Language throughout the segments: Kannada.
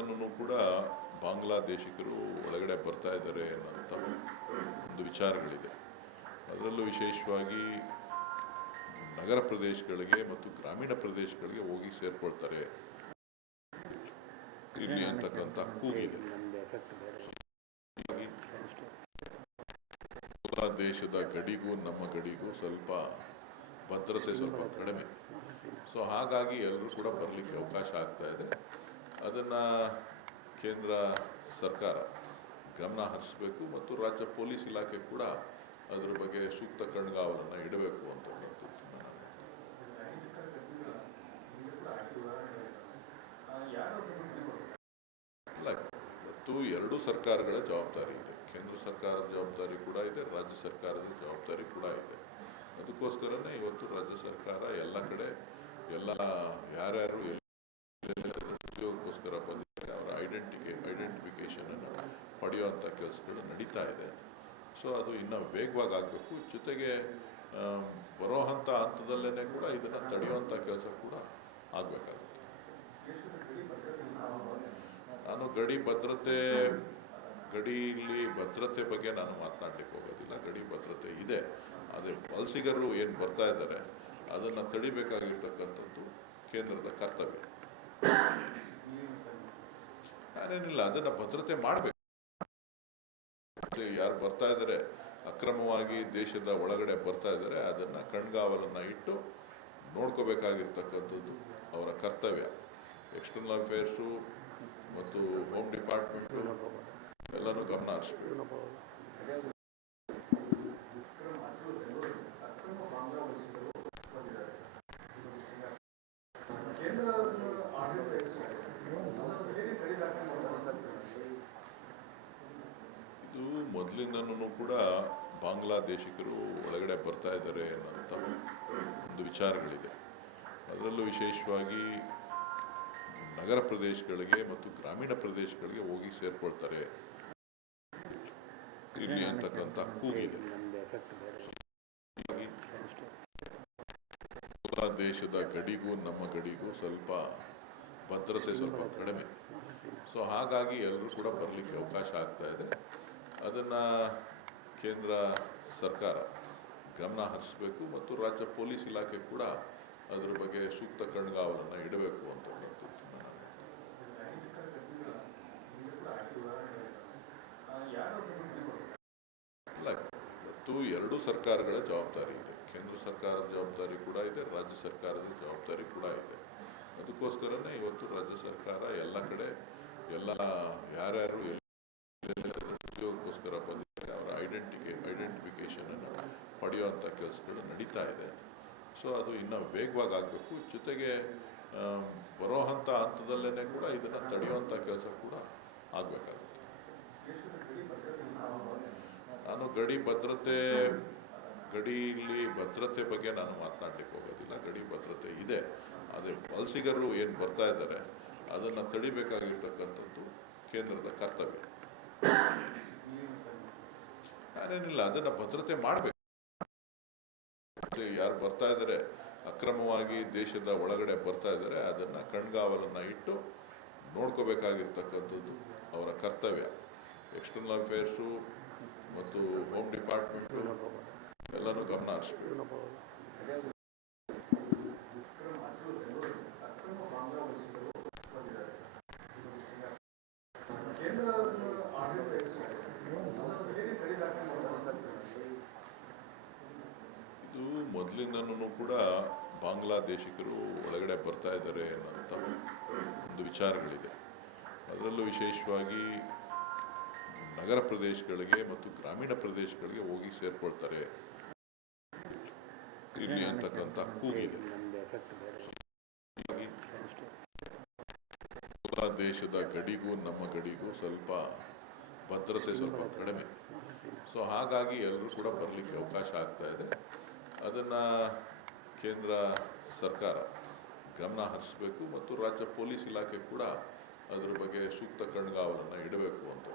ಮೊದಲಿಂದನೂ ಕೂಡ ಬಾಂಗ್ಲಾದೇಶಿಕರು ಒಳಗಡೆ ಬರ್ತಾ ಇದ್ದಾರೆ ಅನ್ನೋಂಥ ಒಂದು ವಿಚಾರಗಳಿದೆ. ಅದರಲ್ಲೂ ವಿಶೇಷವಾಗಿ ನಗರ ಪ್ರದೇಶಗಳಿಗೆ ಮತ್ತು ಗ್ರಾಮೀಣ ಪ್ರದೇಶಗಳಿಗೆ ಹೋಗಿ ಸೇರ್ಕೊಳ್ತಾರೆ. ಇಲ್ಲಿ ಅಂತಕ್ಕಂಥ ಕೂಗಿದೆ ದೇಶದ ಗಡಿಗೂ ನಮ್ಮ ಗಡಿಗೂ ಸ್ವಲ್ಪ ಭದ್ರತೆ ಸ್ವಲ್ಪ ಕಡಿಮೆ. ಸೊ ಹಾಗಾಗಿ ಎಲ್ಲರೂ ಕೂಡ ಬರಲಿಕ್ಕೆ ಅವಕಾಶ ಆಗ್ತಾ ಇದೆ. ಅದನ್ನು ಕೇಂದ್ರ ಸರ್ಕಾರ ಗಮನ ಹರಿಸಬೇಕು ಮತ್ತು ರಾಜ್ಯ ಪೊಲೀಸ್ ಇಲಾಖೆ ಕೂಡ ಅದರ ಬಗ್ಗೆ ಸೂಕ್ತ ಕಣ್ಗಾವಲನ್ನು ಇಡಬೇಕು ಅಂತ ಅಲ್ಲ ಇವತ್ತು ಎರಡು ಸರ್ಕಾರಗಳ ಜವಾಬ್ದಾರಿ ಇದೆ. ಕೇಂದ್ರ ಸರ್ಕಾರದ ಜವಾಬ್ದಾರಿ ಕೂಡ ಇದೆ, ರಾಜ್ಯ ಸರ್ಕಾರದ ಜವಾಬ್ದಾರಿ ಕೂಡ ಇದೆ. ಅದಕ್ಕೋಸ್ಕರನೇ ಇವತ್ತು ರಾಜ್ಯ ಸರ್ಕಾರ ಎಲ್ಲ ಕಡೆ ಎಲ್ಲ ಯಾರ್ಯಾರು ಬಂದಿದ್ದಾರೆ ಅವರ ಐಡೆಂಟಿಗೆ ಐಡೆಂಟಿಫಿಕೇಷನನ್ನು ಪಡೆಯುವಂಥ ಕೆಲಸಗಳು ನಡೀತಾ ಇದೆ. ಸೊ ಅದು ಇನ್ನೂ ವೇಗವಾಗಿ ಆಗಬೇಕು. ಜೊತೆಗೆ ಬರೋ ಹಂತ ಹಂತದಲ್ಲೇ ಕೂಡ ಇದನ್ನು ತಡೆಯುವಂಥ ಕೆಲಸ ಕೂಡ ಆಗಬೇಕಾಗುತ್ತೆ. ನಾನು ಗಡಿ ಭದ್ರತೆ ಗಡಿಯಲ್ಲಿ ಭದ್ರತೆ ಬಗ್ಗೆ ನಾನು ಮಾತನಾಡಲಿಕ್ಕೆ ಹೋಗೋದಿಲ್ಲ. ಗಡಿ ಭದ್ರತೆ ಇದೆ. ಆದರೆ ವಲಸಿಗರು ಏನು ಬರ್ತಾ ಇದ್ದಾರೆ, ಅದನ್ನು ತಡಿಬೇಕಾಗಿರ್ತಕ್ಕಂಥದ್ದು ಕೇಂದ್ರದ ಕರ್ತವ್ಯ. ನಾನೇನಿಲ್ಲ, ಅದನ್ನು ಭದ್ರತೆ ಮಾಡಬೇಕು. ಯಾರು ಬರ್ತಾ ಇದ್ದಾರೆ, ಅಕ್ರಮವಾಗಿ ದೇಶದ ಒಳಗಡೆ ಬರ್ತಾ ಇದ್ದಾರೆ, ಅದನ್ನು ಕಣ್ಗಾವಲನ್ನು ಇಟ್ಟು ನೋಡ್ಕೋಬೇಕಾಗಿರ್ತಕ್ಕಂಥದ್ದು ಅವರ ಕರ್ತವ್ಯ. ಎಕ್ಸ್ಟರ್ನಲ್ ಅಫೇರ್ಸು ಮತ್ತು ಹೋಮ್ ಡಿಪಾರ್ಟ್ಮೆಂಟು ಎಲ್ಲನೂ ಗಮನ ಹರಿಸ್ಬೇಕು ಇದು ಮೊದಲಿಂದನೂ ಕೂಡ ಬಾಂಗ್ಲಾದೇಶಿಕರು ಒಳಗಡೆ ಬರ್ತಾ ಇದ್ದಾರೆ ಅನ್ನೋಂಥ ಒಂದು ವಿಚಾರಗಳಿದೆ. ಅದರಲ್ಲೂ ವಿಶೇಷವಾಗಿ ನಗರ ಪ್ರದೇಶಗಳಿಗೆ ಮತ್ತು ಗ್ರಾಮೀಣ ಪ್ರದೇಶಗಳಿಗೆ ಹೋಗಿ ಸೇರ್ಕೊಳ್ತಾರೆ. ಇಲ್ಲಿ ಅಂತಕ್ಕಂಥ ಕೂಗಿದೆ ದೇಶದ ಗಡಿಗೂ ನಮ್ಮ ಗಡಿಗೂ ಸ್ವಲ್ಪ ಭದ್ರತೆ ಸ್ವಲ್ಪ ಕಡಿಮೆ. ಸೊ ಹಾಗಾಗಿ ಎಲ್ಲರೂ ಕೂಡ ಬರಲಿಕ್ಕೆ ಅವಕಾಶ ಆಗ್ತಾ ಇದೆ. ಅದನ್ನು ಕೇಂದ್ರ ಸರ್ಕಾರ ಗಮನ ಹರಿಸಬೇಕು ಮತ್ತು ರಾಜ್ಯ ಪೊಲೀಸ್ ಇಲಾಖೆ ಕೂಡ ಅದರ ಬಗ್ಗೆ ಸೂಕ್ತ ಕಣ್ಗಾವಲನ್ನು ಇಡಬೇಕು ಅಂತ ಇಲ್ಲ ಇವತ್ತು ಎರಡು ಸರ್ಕಾರಗಳ ಜವಾಬ್ದಾರಿ ಇದೆ. ಕೇಂದ್ರ ಸರ್ಕಾರದ ಜವಾಬ್ದಾರಿ ಕೂಡ ಇದೆ, ರಾಜ್ಯ ಸರ್ಕಾರದ ಜವಾಬ್ದಾರಿ ಕೂಡ ಇದೆ. ಅದಕ್ಕೋಸ್ಕರನೇ ಇವತ್ತು ರಾಜ್ಯ ಸರ್ಕಾರ ಎಲ್ಲ ಕಡೆ ಎಲ್ಲ ಯಾರ್ಯಾರು ಉದ್ಯೋಗಕ್ಕೋಸ್ಕರ ಬಂದಿದ್ದಾರೆ. ಅವರ ಐಡೆಂಟಿಕೆ ಐಡೆಂಟಿಫಿಕೇಷನನ್ನು ಪಡೆಯುವಂಥ ಕೆಲಸಗಳು ನಡೀತಾ ಇದೆ. ಸೊ ಅದು ಇನ್ನೂ ವೇಗವಾಗಿ ಆಗಬೇಕು. ಜೊತೆಗೆ ಬರೋ ಹಂತ ಹಂತದಲ್ಲೇ ಕೂಡ ಇದನ್ನು ತಡೆಯುವಂಥ ಕೆಲಸ ಕೂಡ ಆಗಬೇಕಾಗುತ್ತೆ. ನಾನು ಗಡಿ ಭದ್ರತೆ ಗಡಿಯಲ್ಲಿ ಭದ್ರತೆ ಬಗ್ಗೆ ನಾನು ಮಾತನಾಡಲಿಕ್ಕೆ ಹೋಗೋದಿಲ್ಲ. ಗಡಿ ಭದ್ರತೆ ಇದೆ. ಆದರೆ ವಲಸಿಗರು ಏನು ಬರ್ತಾ ಇದ್ದಾರೆ, ಅದನ್ನು ತಡಿಬೇಕಾಗಿರ್ತಕ್ಕಂಥದ್ದು ಕೇಂದ್ರದ ಕರ್ತವ್ಯ. ನಾನೇನಿಲ್ಲ, ಅದನ್ನು ಭದ್ರತೆ ಮಾಡಬೇಕು. ಯಾರು ಬರ್ತಾ ಇದ್ದಾರೆ, ಅಕ್ರಮವಾಗಿ ದೇಶದ ಒಳಗಡೆ ಬರ್ತಾ ಇದ್ದಾರೆ, ಅದನ್ನು ಕಣ್ಗಾವಲನ್ನು ಇಟ್ಟು ನೋಡ್ಕೋಬೇಕಾಗಿರ್ತಕ್ಕಂಥದ್ದು ಅವರ ಕರ್ತವ್ಯ. ಎಕ್ಸ್ಟರ್ನಲ್ ಅಫೇರ್ಸು ಮತ್ತು ಹೋಮ್ ಡಿಪಾರ್ಟ್ಮೆಂಟು ಎಲ್ಲನೂ ಗಮನ ಹರಿಸ್ಬೇಕು. ಇದು ಕೂಡ ಬಾಂಗ್ಲಾದೇಶಿಗರು ಒಳಗಡೆ ಬರ್ತಾ ಇದ್ದಾರೆ ಅನ್ನೋಂಥ ಒಂದು ವಿಚಾರಗಳಿದೆ. ಅದರಲ್ಲೂ ವಿಶೇಷವಾಗಿ ನಗರ ಪ್ರದೇಶಗಳಿಗೆ ಮತ್ತು ಗ್ರಾಮೀಣ ಪ್ರದೇಶಗಳಿಗೆ ಹೋಗಿ ಸೇರ್ಕೊಳ್ತಾರೆ. ಇಲ್ಲಿ ಅಂತಕ್ಕಂಥ ಕೂಗಿದೆ ದೇಶದ ಗಡಿಗೂ ನಮ್ಮ ಗಡಿಗೂ ಸ್ವಲ್ಪ ಭದ್ರತೆ ಸ್ವಲ್ಪ ಕಡಿಮೆ. ಸೊ ಹಾಗಾಗಿ ಎಲ್ಲರೂ ಕೂಡ ಬರಲಿಕ್ಕೆ ಅವಕಾಶ ಆಗ್ತಾ ಇದೆ. ಅದನ್ನು ಕೇಂದ್ರ ಸರ್ಕಾರ ಗಮನ ಹರಿಸಬೇಕು ಮತ್ತು ರಾಜ್ಯ ಪೊಲೀಸ್ ಇಲಾಖೆ ಕೂಡ ಅದ್ರ ಬಗ್ಗೆ ಸೂಕ್ತ ಕಣ್ಗಾವಲನ್ನು ಇಡಬೇಕು ಅಂತ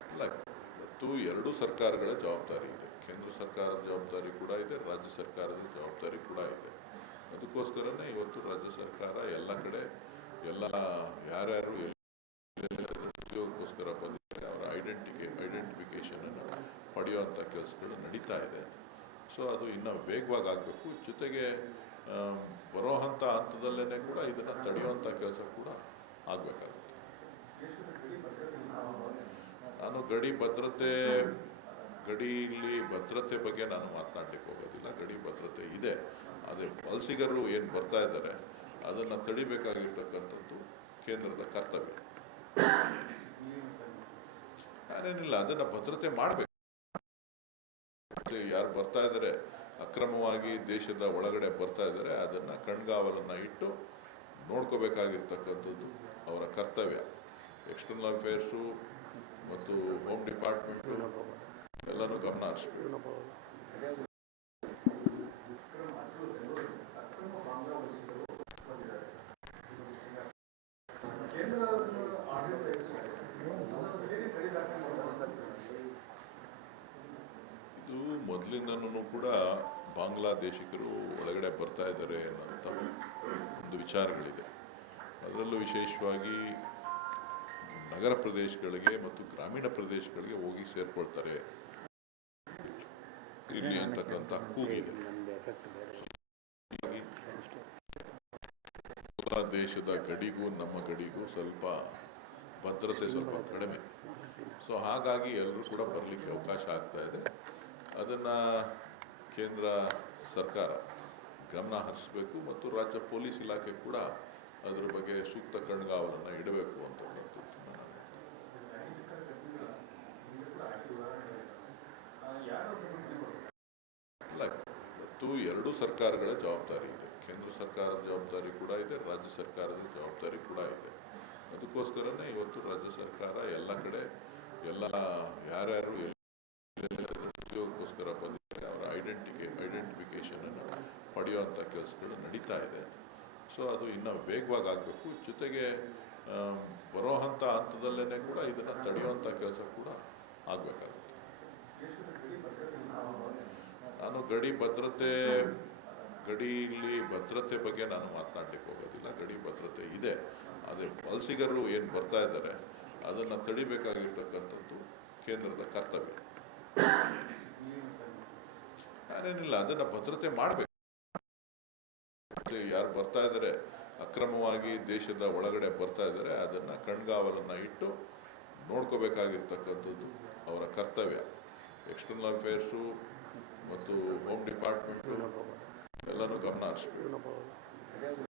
ಅಲ್ಲ ಇವತ್ತು ಎರಡು ಸರ್ಕಾರಗಳ ಜವಾಬ್ದಾರಿ ಇದೆ. ಕೇಂದ್ರ ಸರ್ಕಾರದ ಜವಾಬ್ದಾರಿ ಕೂಡ ಇದೆ, ರಾಜ್ಯ ಸರ್ಕಾರದ ಜವಾಬ್ದಾರಿ ಕೂಡ ಇದೆ. ಅದಕ್ಕೋಸ್ಕರನೇ ಇವತ್ತು ರಾಜ್ಯ ಸರ್ಕಾರ ಎಲ್ಲ ಕಡೆ ಎಲ್ಲ ಯಾರ್ಯಾರು ಉದ್ಯೋಗಕ್ಕೋಸ್ಕರ ಬಂದಿದ್ದಾರೆ. ಅವರ ಐಡೆಂಟಿಕೆ ಐಡೆಂಟಿಫಿಕೇಷನನ್ನು ಪಡೆಯುವಂಥ ಕೆಲಸಗಳು ನಡೀತಾ ಇದೆ. ಸೊ ಅದು ಇನ್ನೂ ವೇಗವಾಗಿ ಆಗಬೇಕು. ಜೊತೆಗೆ ಬರೋ ಹಂತ ಹಂತದಲ್ಲೇ ಕೂಡ ಇದನ್ನು ತಡೆಯುವಂಥ ಕೆಲಸ ಕೂಡ ಆಗಬೇಕಾಗುತ್ತೆ. ನಾನು ಗಡಿ ಭದ್ರತೆ ಗಡಿಯಲ್ಲಿ ಭದ್ರತೆ ಬಗ್ಗೆ ನಾನು ಮಾತನಾಡಲಿಕ್ಕೆ ಹೋಗೋದಿಲ್ಲ. ಗಡಿ ಭದ್ರತೆ ಇದೆ. ಅದೇ ವಲಸಿಗರು ಏನು ಬರ್ತಾ ಇದ್ದಾರೆ, ಅದನ್ನು ತಡಿಬೇಕಾಗಿರ್ತಕ್ಕಂಥದ್ದು ಕೇಂದ್ರದ ಕರ್ತವ್ಯ. ನಾನೇನಿಲ್ಲ ಅದನ್ನು ಭದ್ರತೆ ಮಾಡಬೇಕು. ಯಾರು ಬರ್ತಾ ಇದ್ದಾರೆ, ಅಕ್ರಮವಾಗಿ ದೇಶದ ಒಳಗಡೆ ಬರ್ತಾ ಇದ್ದಾರೆ, ಅದನ್ನ ಕಣ್ಗಾವಲನ್ನ ಇಟ್ಟು ನೋಡ್ಕೋಬೇಕಾಗಿರ್ತಕ್ಕಂಥದ್ದು ಅವರ ಕರ್ತವ್ಯ. ಎಕ್ಸ್ಟರ್ನಲ್ ಅಫೇರ್ಸು ಮತ್ತು ಹೋಮ್ ಡಿಪಾರ್ಟ್ಮೆಂಟು ಎಲ್ಲನೂ ಗಮನ ಹರಿಸ್ಬೇಕು ಇದು ಮೊದಲಿಂದನೂ ಕೂಡ ಬಾಂಗ್ಲಾದೇಶಿಕರು ಒಳಗಡೆ ಬರ್ತಾ ಇದ್ದಾರೆ ಅನ್ನೋಂಥ ಒಂದು ವಿಚಾರಗಳಿದೆ. ಅದರಲ್ಲೂ ವಿಶೇಷವಾಗಿ ನಗರ ಪ್ರದೇಶಗಳಿಗೆ ಮತ್ತು ಗ್ರಾಮೀಣ ಪ್ರದೇಶಗಳಿಗೆ ಹೋಗಿ ಸೇರ್ಕೊಳ್ತಾರೆ. ಇಲ್ಲಿ ಅಂತಕ್ಕಂಥ ಕೂಗಿದೆ ದೇಶದ ಗಡಿಗೂ ನಮ್ಮ ಗಡಿಗೂ ಸ್ವಲ್ಪ ಭದ್ರತೆ ಸ್ವಲ್ಪ ಕಡಿಮೆ. ಸೊ ಹಾಗಾಗಿ ಎಲ್ಲರೂ ಕೂಡ ಬರಲಿಕ್ಕೆ ಅವಕಾಶ ಆಗ್ತಾ ಇದೆ. ಅದನ್ನು ಕೇಂದ್ರ ಸರ್ಕಾರ ಗಮನ ಹರಿಸಬೇಕು ಮತ್ತು ರಾಜ್ಯ ಪೊಲೀಸ್ ಇಲಾಖೆ ಕೂಡ ಅದರ ಬಗ್ಗೆ ಸೂಕ್ತ ಕಣ್ಗಾವಲನ್ನು ಇಡಬೇಕು ಅಂತ ಇವತ್ತು ಎರಡೂ ಸರ್ಕಾರಗಳ ಜವಾಬ್ದಾರಿ ಇದೆ. ಕೇಂದ್ರ ಸರ್ಕಾರದ ಜವಾಬ್ದಾರಿ ಕೂಡ ಇದೆ, ರಾಜ್ಯ ಸರ್ಕಾರದ ಜವಾಬ್ದಾರಿ ಕೂಡ ಇದೆ. ಅದಕ್ಕೋಸ್ಕರನೇ ಇವತ್ತು ರಾಜ್ಯ ಸರ್ಕಾರ ಎಲ್ಲ ಕಡೆ ಎಲ್ಲ ಯಾರ್ಯಾರು ಎಲ್ಲಿ ಉದ್ಯೋಗಕ್ಕೋಸ್ಕರ ಬಂದಿದ್ದಾರೆ ಅವರ ಐಡೆಂಟಿಫಿ ಐಡೆಂಟಿಫಿಕೇಷನನ್ನು ಪಡೆಯುವಂಥ ಕೆಲಸಗಳು ನಡೀತಾ ಇದೆ ಸೊ ಅದು ಇನ್ನೂ ವೇಗವಾಗಿ ಆಗಬೇಕು. ಜೊತೆಗೆ ಬರೋ ಹಂತ ಹಂತದಲ್ಲೇ ಕೂಡ ಇದನ್ನು ತಡೆಯುವಂಥ ಕೆಲಸ ಕೂಡ ಆಗಬೇಕಾಗುತ್ತೆ. ನಾನು ಗಡಿ ಭದ್ರತೆ ಗಡಿಯಲ್ಲಿ ಭದ್ರತೆ ಬಗ್ಗೆ ನಾನು ಮಾತನಾಡಲಿಕ್ಕೆ ಹೋಗೋದಿಲ್ಲ. ಗಡಿ ಭದ್ರತೆ ಇದೆ. ಆದರೆ ವಲಸಿಗರು ಏನು ಬರ್ತಾ ಇದ್ದಾರೆ, ಅದನ್ನು ತಡಿಬೇಕಾಗಿರ್ತಕ್ಕಂಥದ್ದು ಕೇಂದ್ರದ ಕರ್ತವ್ಯ. ನಾನೇನಿಲ್ಲ, ಅದನ್ನು ಭದ್ರತೆ ಮಾಡಬೇಕು. ಬರ್ತಾ ಇದ್ದಾರೆ, ಅಕ್ರಮವಾಗಿ ದೇಶದ ಒಳಗಡೆ ಬರ್ತಾ ಇದ್ದಾರೆ, ಅದನ್ನು ಕಣ್ಗಾವಲನ್ನು ಇಟ್ಟು ನೋಡ್ಕೋಬೇಕಾಗಿರ್ತಕ್ಕಂಥದ್ದು ಅವರ ಕರ್ತವ್ಯ. ಎಕ್ಸ್ಟರ್ನಲ್ ಅಫೇರ್ಸು ಮತ್ತು ಹೋಮ್ ಡಿಪಾರ್ಟ್ಮೆಂಟು ಎಲ್ಲನೂ ಗಮನ ಹರಿಸ್ಬೇಕು.